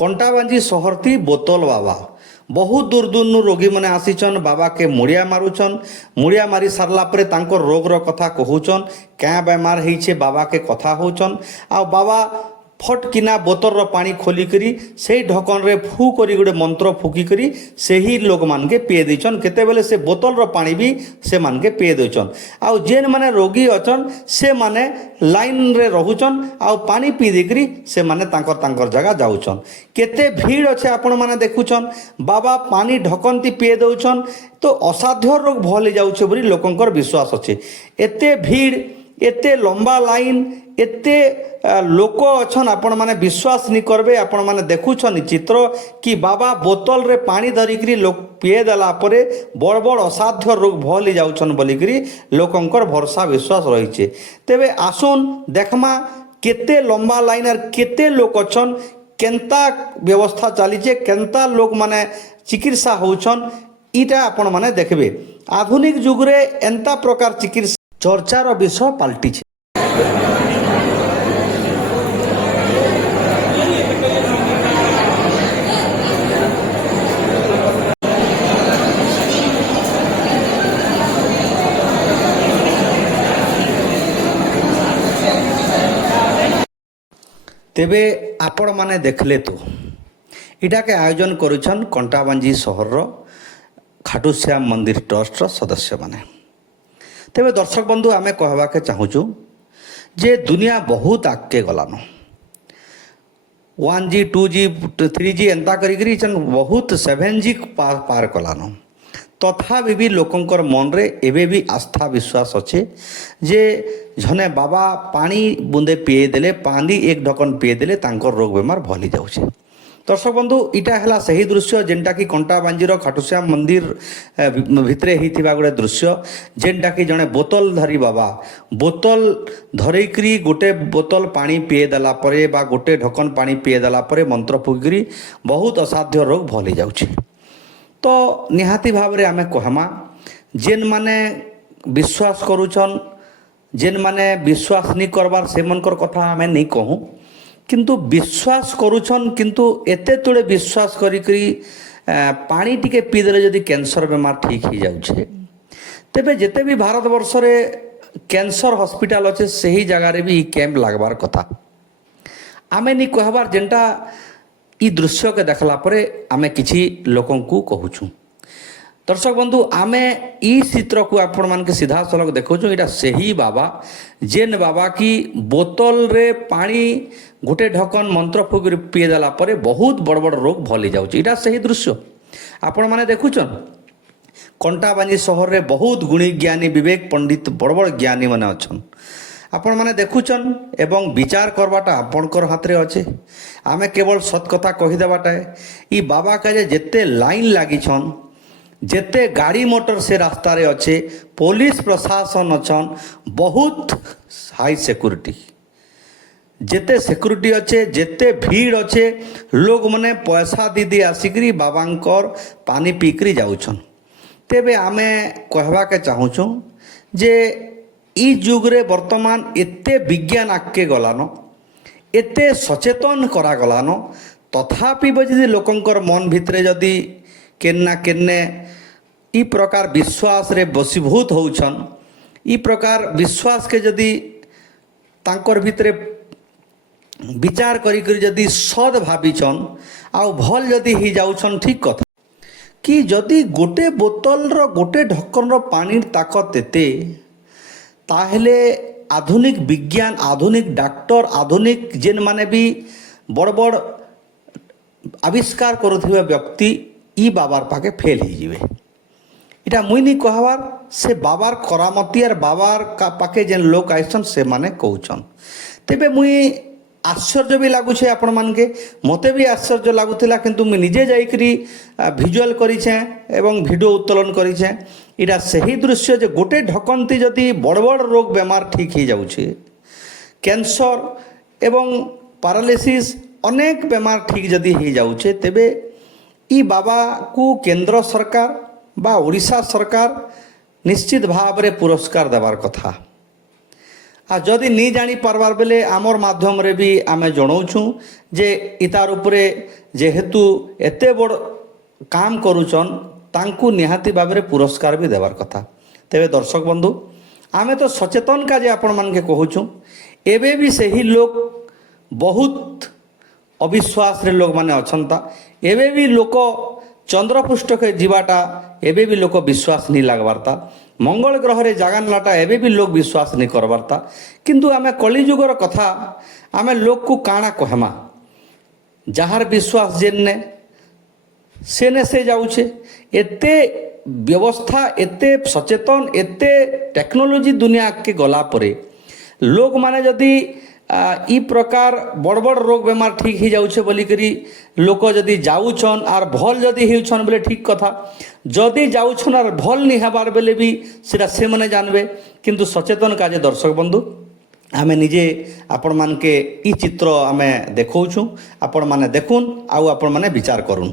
कंटाबांजी सहरती बोतल बाबा बहुत दूर दूर रोगी मैंने आसीचन बाबा के मुड़िया मारुचन मुड़िया मारी सारला परे तांको रोग रो कथा कहूचन क्या बेमार होइछे बाबा के कथा होचन आ बाबा फट किना बोतल रो पानी खोलिकरी से ढकन रे फू करी गोटे मंत्र फुकिकरी से ही लोक मान के पिए देचन केते बेले से बोतल रो पानी भी से मान के पिए देचन आ जेन माने रोगी अचन से माने लाइन रे रहुचन आ पानी पी देकरी से माने तांकर जगह जाउचन केते भीड़ अच्छे आपण माने देखुचन बाबा पानी ढकनती पिए दउचन तो असाध्य रोग भल जाउछे बोली लोकंकर विश्वास अच्छे एते भीड़ एते लंबा लाइन एते लोक अच्छन आपण माने विश्वास नहीं करबे आपण माने देखुछन चित्र कि बाबा बोतल रे पानी धरिकरी लोक पिए देला परे बड़ बड़ असाध्य रोग भल जाउछन बोलिकरी लोकंकर भरोसा विश्वास रहिछे तेबे आसुन देखमा केते लंबा लाइन और केते लोक अच्छन केनता व्यवस्था चलीचे केनता लोक माने चिकित्सा होउछन इटा आपण माने देखबे आधुनिक जुग रे एंता प्रकार चिकित्सा चर्चार विषय पाल्टी तेबे आपण माने देखले तो इटा के आयोजन करुछन कंटाबांजी सहर खाटूश्याम मंदिर ट्रस्ट सदस्य माने तेबे दर्शक बंधु आमे कहवा के चाहूँ जे दुनिया बहुत आगे गलान 1G 2G 3G एंता करी बहुत 7G पार कलान तथापि भी लोकंकर मन रे एबे भी आस्था विश्वास अच्छे जे झने बाबा पानी बुंदे पिए देले पानी एक ढकन पिए देले तांकर रोग बेमार भली जाउछे। दर्शक बंधु इटा है सही दृश्य जेनटा कि कंटाबांजीर खाटूश्याम मंदिर भितरे होता गोटे दृश्य जेनटा कि जड़े बोतल धरी बाबा बोतल धरिकी गोटे बोतल पानी पीए देला परे बा गोटे ढकन पानी पीए देला परे मंत्र फुकिकी बहुत असाध्य रोग भली जाउछे। तो निहाती भाव रे आमे कहमा जेन माने विश्वास करूछन जेन माने विश्वास नहीं करबार से मनकर कथा आमे नहीं कहूँ किंतु विश्वास करुछन किंतु एते तोड़े विश्वास करी पानी टिके पीदेले जदि कैंसर बेमार ठीक ही जाउछे तेबे जेते भी भारत वर्ष रे कैंसर हॉस्पिटल अच्छे से ही जगह रे भी कैंप लागबार कथा आमे नहीं कहबार जेनटा ई दृश्य के देखला परे आमे किछि लोकन को कहूछु। दर्शक बंधु आमे ई चित्र को आपण मान के सीधा सलग देखौछु इटा सही बाबा जेन बाबा की बोतल रे पानी गोटे ढकन मंत्र फुक पीए देला परे बहुत बड़ बड़ रोग भली जाउछि इटा सही दृश्य आपण माने देखुछन। कंटाबांजी शहर रे बहुत गुणी ज्ञानी विवेक पंडित बड़ बड़ ज्ञानी माने अछन आपण माने देखुछन एवं विचार करवाटा आपणकर हाथ रे अच्छे आमे केवल सत कथा कहि देबाटा ई बाबा का जेते लाइन लागिछन जेते गाड़ी मोटर से रास्ता रे अच्छे पुलिस प्रशासन अच्छन बहुत हाई सिक्योरिटी जेते सिक्योरिटी अच्छे जेते भीड़ अच्छे लोग मने पैसा दीदी आसिकरी बाबांकर पानी पीकरी जाउछन। तेबे आमे कहवा के चाहूँ जे ई जुग रे वर्तमान एते विज्ञान आगे गलान एते सचेतन करा गलान तथापि यदि लोकंकर मन भितरे जदि केन्ना केन्ने ई प्रकार विश्वास रे बसीभूत होउछन ई प्रकार विश्वास के जदि तांकर भितरे विचार करी जदि सद भाविछन आउ भल जदि ही जाउछन ठीक कथा कि जदि गोटे बोतल रो गोटे ढक्कन रो पानी ताकत एते ताहले आधुनिक विज्ञान आधुनिक डॉक्टर आधुनिक जेन माने भी बड़ बड़ आविष्कार करुथिबा व्यक्ति ई बाबार पाके फेल ही जिवे इटा मुई नहीं कहबार से बाबार करामती और बाबार का पाके जेन लोक आइसन से माने कहउछन। तेबे मुई आश्चर्य भी लगुचे आपण मान के मते भी आश्चर्य लगुला किंतु मुई निजे जाइकरी भिजुआल करिछे एवं वीडियो उत्तोलन करिछे इटा सही दृश्य जे गोटे ढकंती जदि बड़ बड़ रोग बेमार ठीक ही जाउछे कैंसर एवं पैरालिसिस अनेक बेमार ठीक जदि ही जाउछे तेबे ई बाबा को केंद्र सरकार बा ओडिशा सरकार निश्चित भाव रे पुरस्कार देवार कथा আর যদি নি জানি পারবার বেলে আমার মাধ্যমে বি আমি জনাউছু যে ইতার উপরে যেহেতু এতে বড় কাম করুছন তাঙ্কু নিহাতি ভাবে পুরস্কার বি দেবার কথা। তেবে দর্শক বন্ধু আমি তো সচেতন কাজে আপন মানকে কহুছু, এবে বি সেই লোক বহুত অবিশ্বাসরে লোক মানে অছন্তা, এবে বি লোক চন্দ্রপৃষ্ঠকে যাওয়াটা এবে বি লোক বিশ্বাস নি লাগবারতা, মঙ্গল গ্রহরে জাগানলাটা এবে বি লোক বিশ্বাস নি করবারতা। কিন্তু আমি কলিযুগর কথা আমি লোকକୁ কাଣା কহেমা, যাহার বিশ্বাস যেনে সেনে সে যাউছে। এতে ব্যবস্থা এতে সচেতন এতে টেকনোলোজি দুনিয়াকে গলা পরে লোক মানে যদি ই প্রকার বড় বড় রোগ বেমার ঠিক হয়ে যাচ্ছে বলিকি লোক যদি যাউছন আর ভল যদি হেউছন বলে ঠিক কথা, যদি যাউছন আর ভল নি হবার বেলে বি সেটা সে মানে জানবে। কিন্তু সচেতন কাজে দর্শক বন্ধু আমি নিজে আপন মানকে ই চিত্র আমি দেখাউছু, আপন মানে দেখুন আউ আপন মানে বিচার করুন।